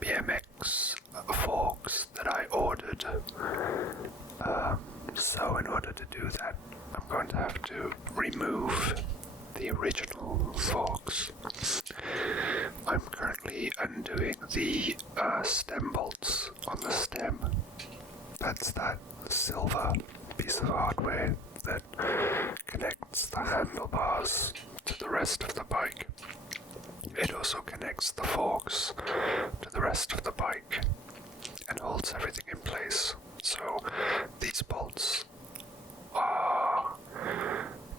BMX forks that I ordered. So in order to do that, I'm going to have to remove the original forks. I'm currently undoing the stem bolts on the stem. That's that silver piece of hardware that connects the handlebars to the rest of the bike. It also connects the forks to the rest of the bike and holds everything in place. So these bolts are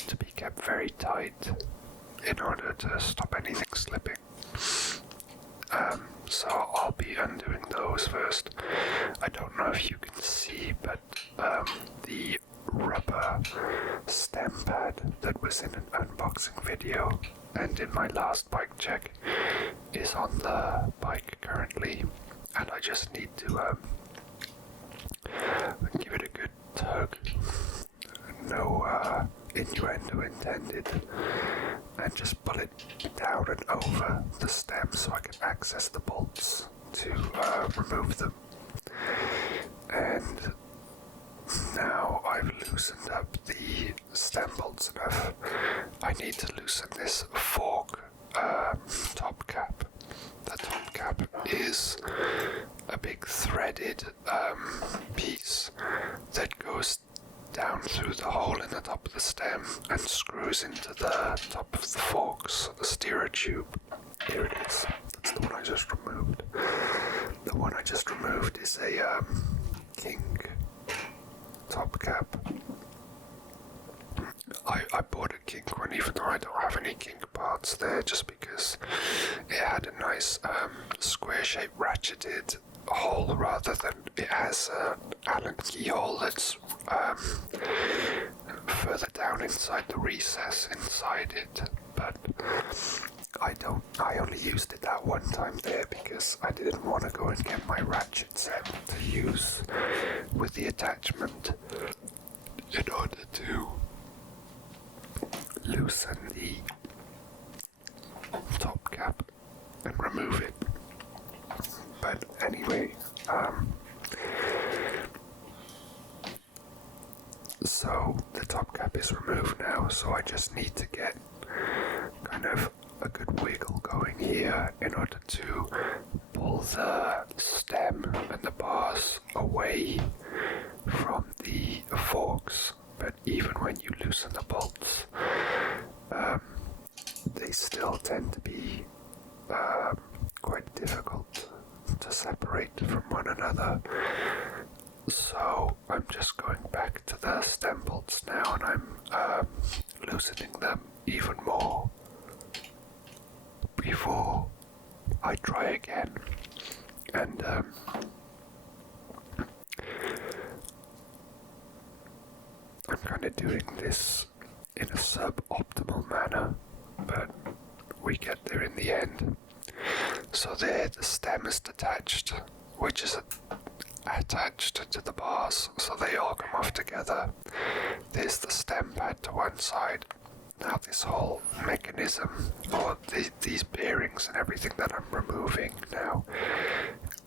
to be kept very tight in order to stop anything slipping. So I'll be undoing those first. I don't know if you can see, but the rubber stem pad that was in an unboxing video and in my last bike check is on the bike currently, and I just need to give it a good tug. No innuendo intended, and just pull it down and over the stem so I can access the bolts to remove them. And now I've loosened up the stem bolts enough, I need to loosen this fork top cap. The top cap is a big threaded piece that goes down through the hole in the top of the stem and screws into the top of the forks, the steerer tube. Here it is. That's the one I just removed. The one I just removed is a King top cap. I bought a King one even though I don't have any King parts there, just because it had a nice square shaped ratcheted hole rather than it has an Allen key hole that's further down inside the recess inside it. But I only used it that one time there because I didn't want to go and get my ratchet set to use with the attachment in order to loosen the top cap and remove it. But anyway, so the top cap is removed now, so I just need to get kind of a good wiggle going here in order to pull the stem and the bars away from the forks. But even when you loosen the bolts, they still tend to be quite difficult to separate from one another. So I'm just going back to the stem bolts now, and I'm loosening them even more before I try again. And I'm kind of doing this in a suboptimal manner, but we get there in the end. So there, the stem is detached, which is attached to the bars, so they all come off together. There's the stem pad to one side. Now this whole mechanism, or these bearings and everything that I'm removing now,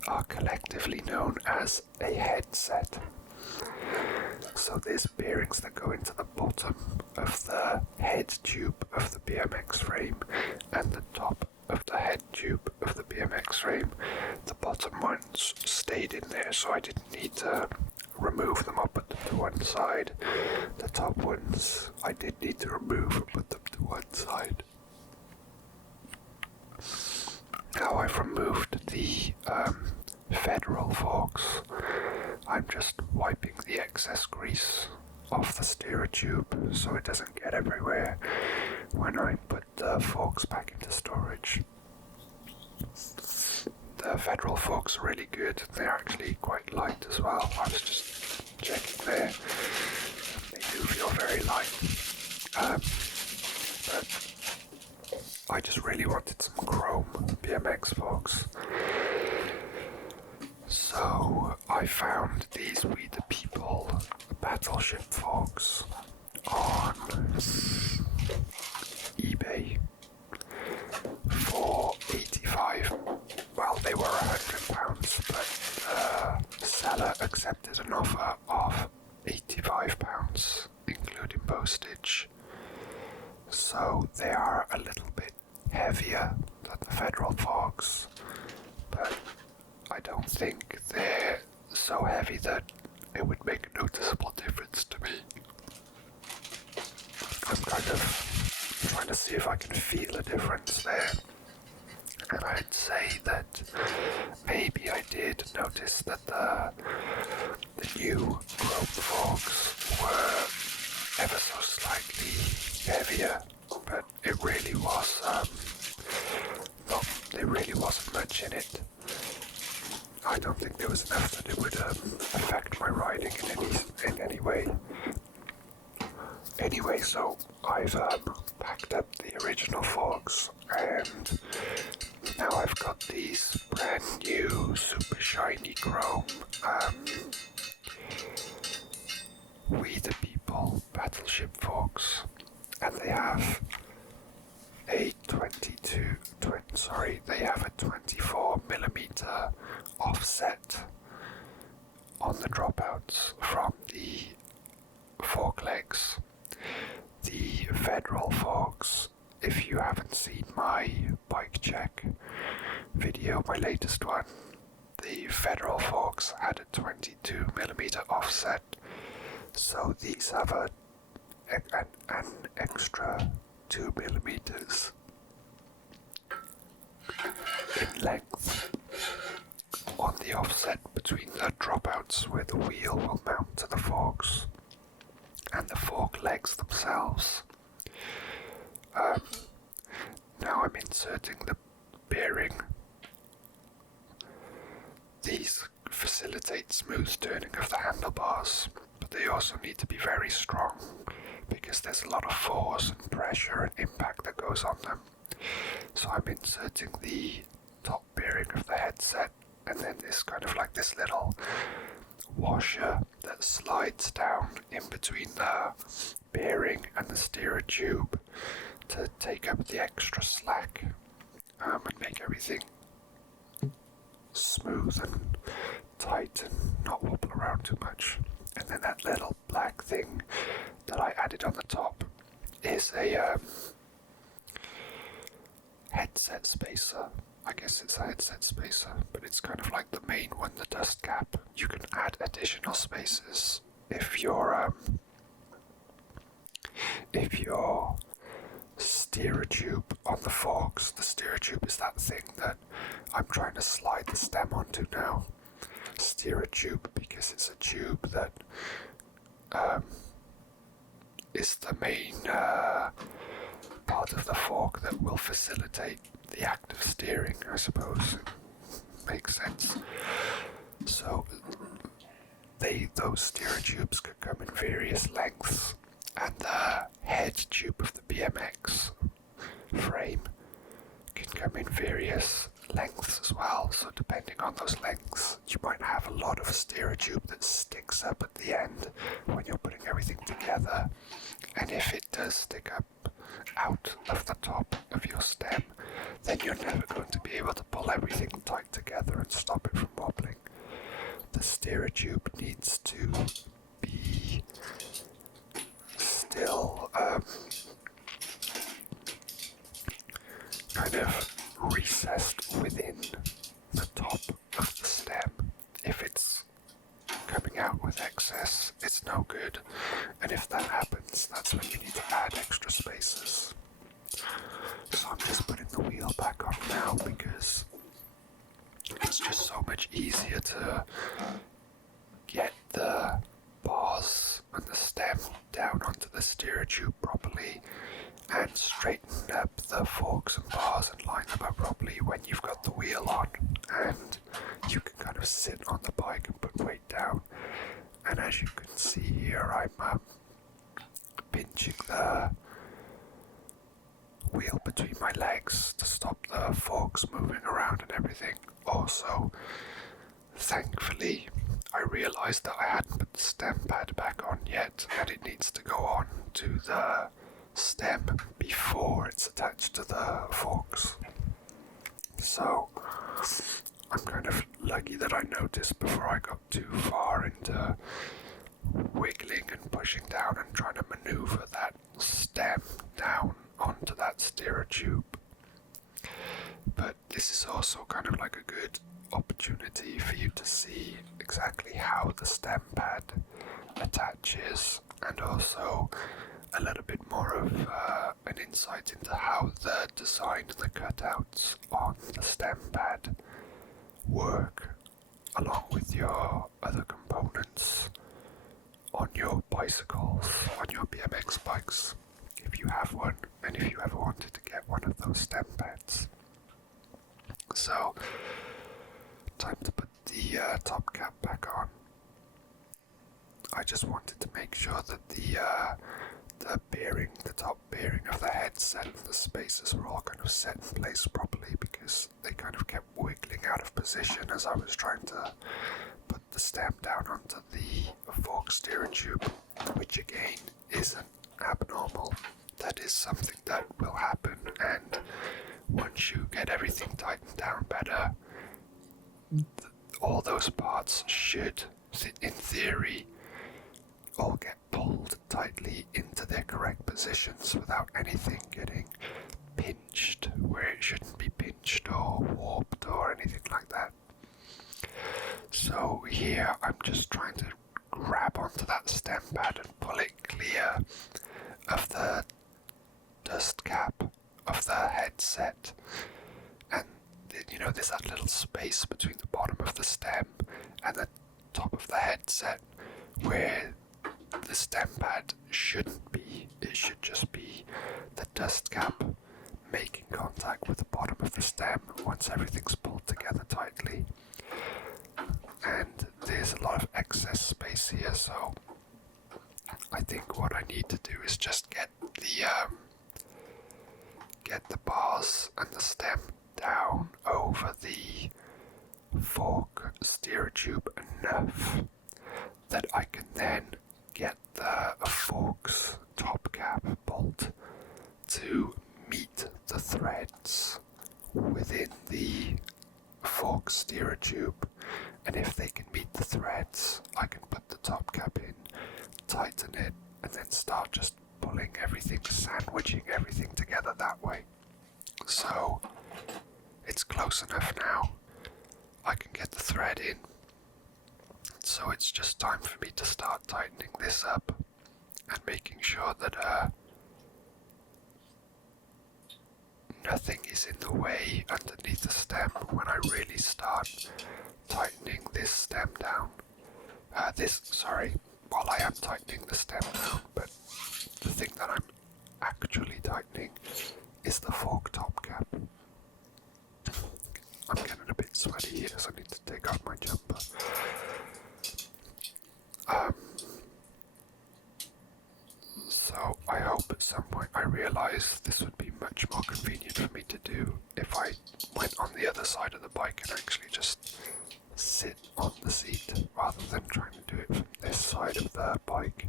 are collectively known as a headset. So there's bearings that go into the bottom of the head tube of the BMX frame and the top of the head tube of the BMX frame. The bottom ones stayed in there, so I didn't need to remove them or put them to one side. The top ones I did need to remove and put them to one side. Now I've removed the federal forks. I'm just wiping the excess grease off the steerer tube so it doesn't get everywhere when I put the forks back into storage. The federal forks are really good. They're actually quite light as well. I was just checking there. They do feel very light. But I just really wanted some chrome BMX forks. So I found these We the People Battleship forks on eBay for $85. accepted an offer of £85, including postage. So they are a little bit heavier than the Federal forks, but I don't think they're so heavy that it would make a noticeable difference to me. I'm kind of trying to see if I can feel a difference there. And I'd say that maybe I did notice that the new chrome forks were ever so slightly heavier, but it really was, there really wasn't much in it. I don't think there was enough that it would affect my riding in any way. Anyway, so I've packed up the original forks, and now I've got these brand new super shiny chrome We the People Battleship forks, and they have a 24mm offset on the dropouts from the fork legs. The Federal forks, if you haven't seen my bike check video, my latest one, the Federal forks had a 22mm offset, so these have an extra 2mm in length on the offset between the dropouts where the wheel will mount to the forks and the fork legs themselves. Now I'm inserting the bearing. These facilitate smooth turning of the handlebars, but they also need to be very strong because there's a lot of force and pressure and impact that goes on them. So I'm inserting the top bearing of the headset, and then this kind of like this little washer that slides down in between the bearing and the steerer tube to take up the extra slack and make everything smooth and tight and not wobble around too much. And then that little black thing that I added on the top is a headset spacer. I guess it's a headset spacer, but it's kind of like the main one, the dust cap. You can add additional spaces if your steerer tube on the forks. The steerer tube is that thing that I'm trying to slide the stem onto now. Steerer tube, because it's a tube that is the main part of the fork that will facilitate the act of steering, I suppose. Makes sense. So those steerer tubes could come in various lengths, and the head tube of the BMX frame can come in various lengths as well. So depending on those lengths, you might have a lot of steerer tube that sticks up at the end when you're putting everything together. And if it does stick up out of the top of your stem, then you're never going to be able to pull everything tight together and stop it from wobbling. The steerer tube needs to be still kind of recessed within the top of the stem. If it's coming out with excess, it's no good, and if that happens, that's when you need to add extra spaces. So I'm just putting the wheel back on now because it's just so much easier to get the bars and the stem down onto the steerer tube properly and straighten up the forks and bars and line them up properly when you've got the wheel on, and you can kind of sit on the bike and put weight down. And as you can see here, I'm pinching the wheel between my legs to stop the forks moving around and everything. Also, thankfully, I realised that I hadn't put the stem pad back on yet, and it needs to go on to the stem before it's attached to the forks. So I'm kind of lucky that I noticed before I got too far into wiggling and pushing down and trying to maneuver that stem down onto that steerer tube. But this is also kind of like a good opportunity for you to see exactly how the stem pad attaches, and also a little bit more of an insight into how the design and the cutouts on the stem pad work along with your other components on your bicycles, on your BMX bikes, if you have one, and if you ever wanted to get one of those stem pads. So, time to put the top cap back on. I just wanted to make sure that the top bearing of the headset and the spacers were all kind of set in place properly, because they kind of kept wiggling out of position as I was trying to put the stem down onto the fork steering tube, which again isn't abnormal. That is something that will happen, and once you get everything tightened down better, all those parts should, in theory, all get pulled tightly into their correct positions without anything getting pinched where it shouldn't be pinched or warped or anything like that. So here I'm just trying to grab onto that stem pad and pull it clear of the dust cap of the headset, and there's that little space between the bottom of the stem and the top of the headset where the stem pad shouldn't be. It should just be the dust cap making contact with the bottom of the stem once everything's pulled together tightly. And there's a lot of excess space here, so I think what I need to do is just get the bars and the stem down over the fork steer tube enough that I can then get the fork's top cap bolt to meet the threads within the fork steer tube, and if they can meet the threads, I can put the top cap in, tighten it, and then start just pulling everything, sandwiching everything together that way. So it's close enough now. I can get the thread in. So it's just time for me to start tightening this up and making sure that nothing is in the way underneath the stem when I really start tightening this stem down. While I am tightening the stem down, but the thing that I'm actually tightening is the fork top cap. I'm getting a bit sweaty here, so I need to take off my jumper. So I hope at some point I realise this would be much more convenient for me to do if I went on the other side of the bike and actually just sit on the seat rather than trying to do it from this side of the bike.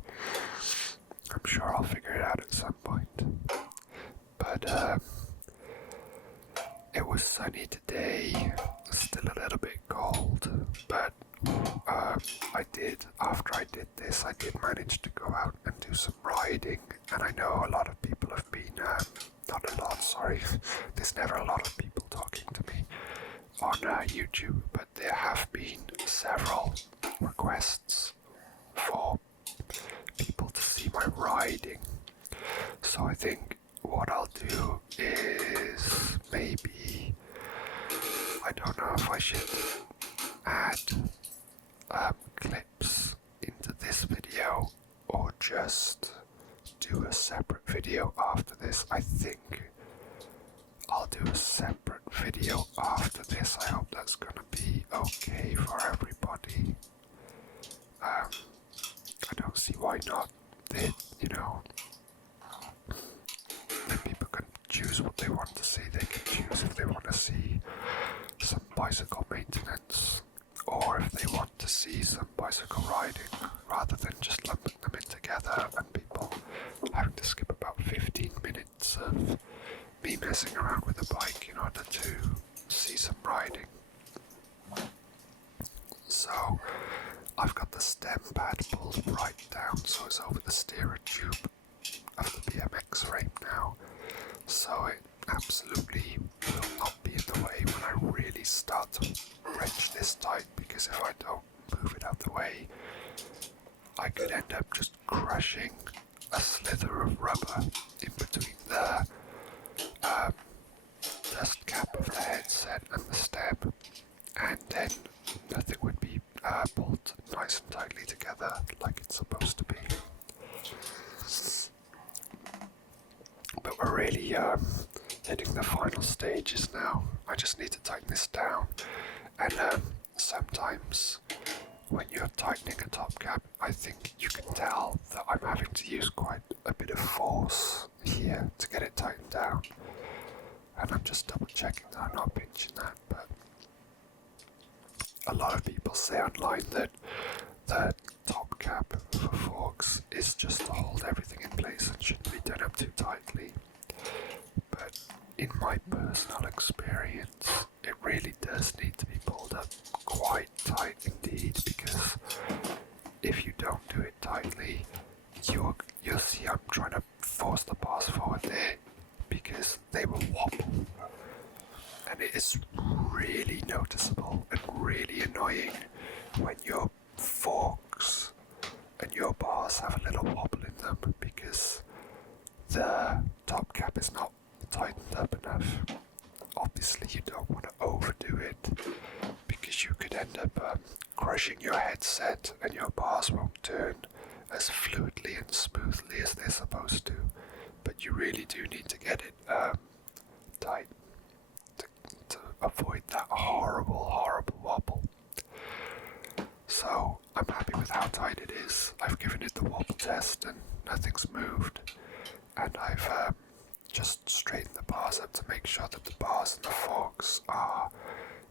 I'm sure I'll figure it out at some point. But it was sunny today, still a little bit cold, but after I did this, I did manage to go out and do some riding, and I know a lot of people have been, there's never a lot of people talking to me on YouTube, but there have been several requests for people to see my riding. So I think what I'll do is maybe, I don't know if I should add clips into this video or just do a separate video after this. I think I'll do a separate video after this. I hope that's gonna be okay for everybody. I don't see why not. Then people can choose what they want to see. They can choose if they want to see some bicycle maintenance, or if they want to see some bicycle riding, rather than just lumping them in together and people having to skip about 15 minutes of me messing around with the bike in order to see some riding. So I've got the stem pad pulled right down so it's over the steerer tube of the BMX frame now. So it absolutely will not be in the way when I really start to wrench this tight, because if I don't move it out the way, I could end up just crushing a slither of rubber in between the dust cap of the headset and the stem, and then nothing would be pulled nice and tightly together like it's supposed to be. But we're really hitting the final stages now. I just need to tighten this down, and sometimes when you're tightening a top cap, I think you can tell that I'm having to use quite a bit of force here to get it tightened down, and I'm just double checking that I'm not pinching that. But a lot of people say online that the top cap for forks is just to hold everything in place and shouldn't be done up too tightly. But in my personal experience, it really does need to be pulled up quite tight indeed, because if you don't do it tightly, you'll see I'm trying to force the bars forward there, because they will wobble. And it is really noticeable and really annoying when your forks and your bars have a little wobble in them, because the top cap is not tightened up enough. Obviously you don't want to overdo it, because you could end up crushing your headset and your bars won't turn as fluidly and smoothly as they're supposed to. But you really do need to get it tight to avoid that horrible wobble. So I'm happy with how tight it is. I've given it the wobble test and nothing's moved, and I've just straightened the bars up to make sure that the bars and the forks are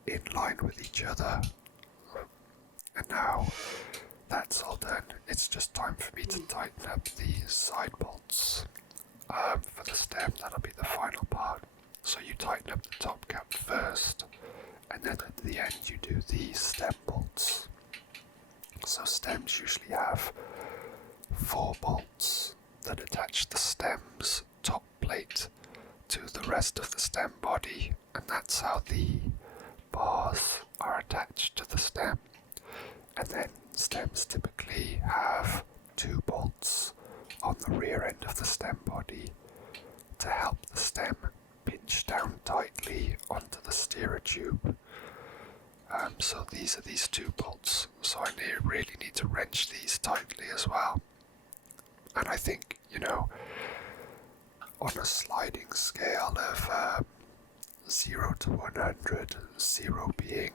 in line with each other. And now that's all done, it's just time for me to tighten up the side bolts for the stem. That'll be the final part. So you tighten up the top cap first, and then at the end you do the stem bolts. So stems usually have 4 bolts that attach the stem's top plate to the rest of the stem body, and that's how the bars are attached to the stem. And then stems typically have 2 bolts on the rear end of the stem body to help the stem pinch down tightly onto the steerer tube. So these are these 2 bolts, so I really need to wrench these tightly as well. And I think, on a sliding scale of 0 to 100, 0 being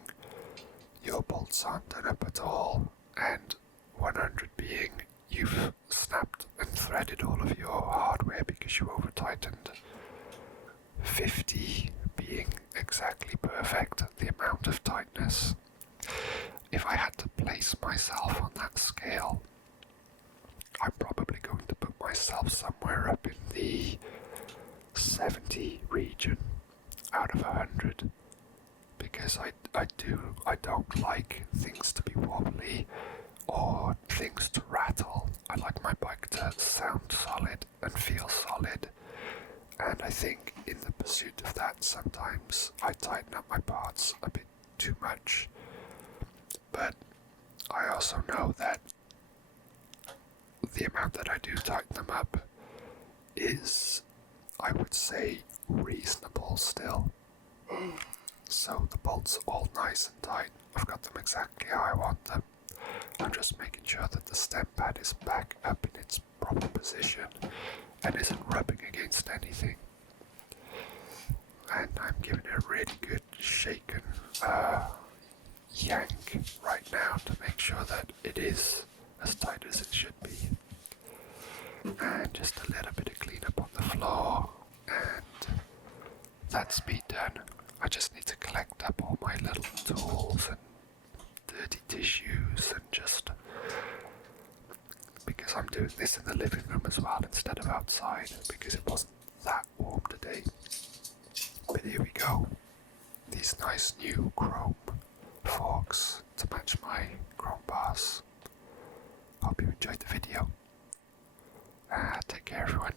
your bolts aren't done up at all, and 100 being you've snapped and threaded all of your hardware because you over-tightened, 50 being exactly perfect, the amount of tightness. If I had to place myself on that scale, I'm probably going to put myself somewhere up in the 70 region out of 100, because I don't like things to be wobbly or things to rattle. I like my bike to sound solid and feel solid, and I think in the pursuit of that sometimes I tighten up my parts a bit too much. But I also know that the amount that I do tighten them up is, I would say, reasonable still. So the bolts are all nice and tight. I've got them exactly how I want them. I'm just making sure that the stem pad is back up in its proper position and isn't rubbing against anything. And I'm giving it a really good shake and yank right now to make sure that it is as tight as it should be. And just a little bit of cleanup on the floor, and that's me done. I just need to collect up all my little tools and dirty tissues, and just because I'm doing this in the living room as well instead of outside because it wasn't that warm today. But here we go. These nice new chrome forks to match my chrome bars. Hope you enjoyed the video. Take care everyone.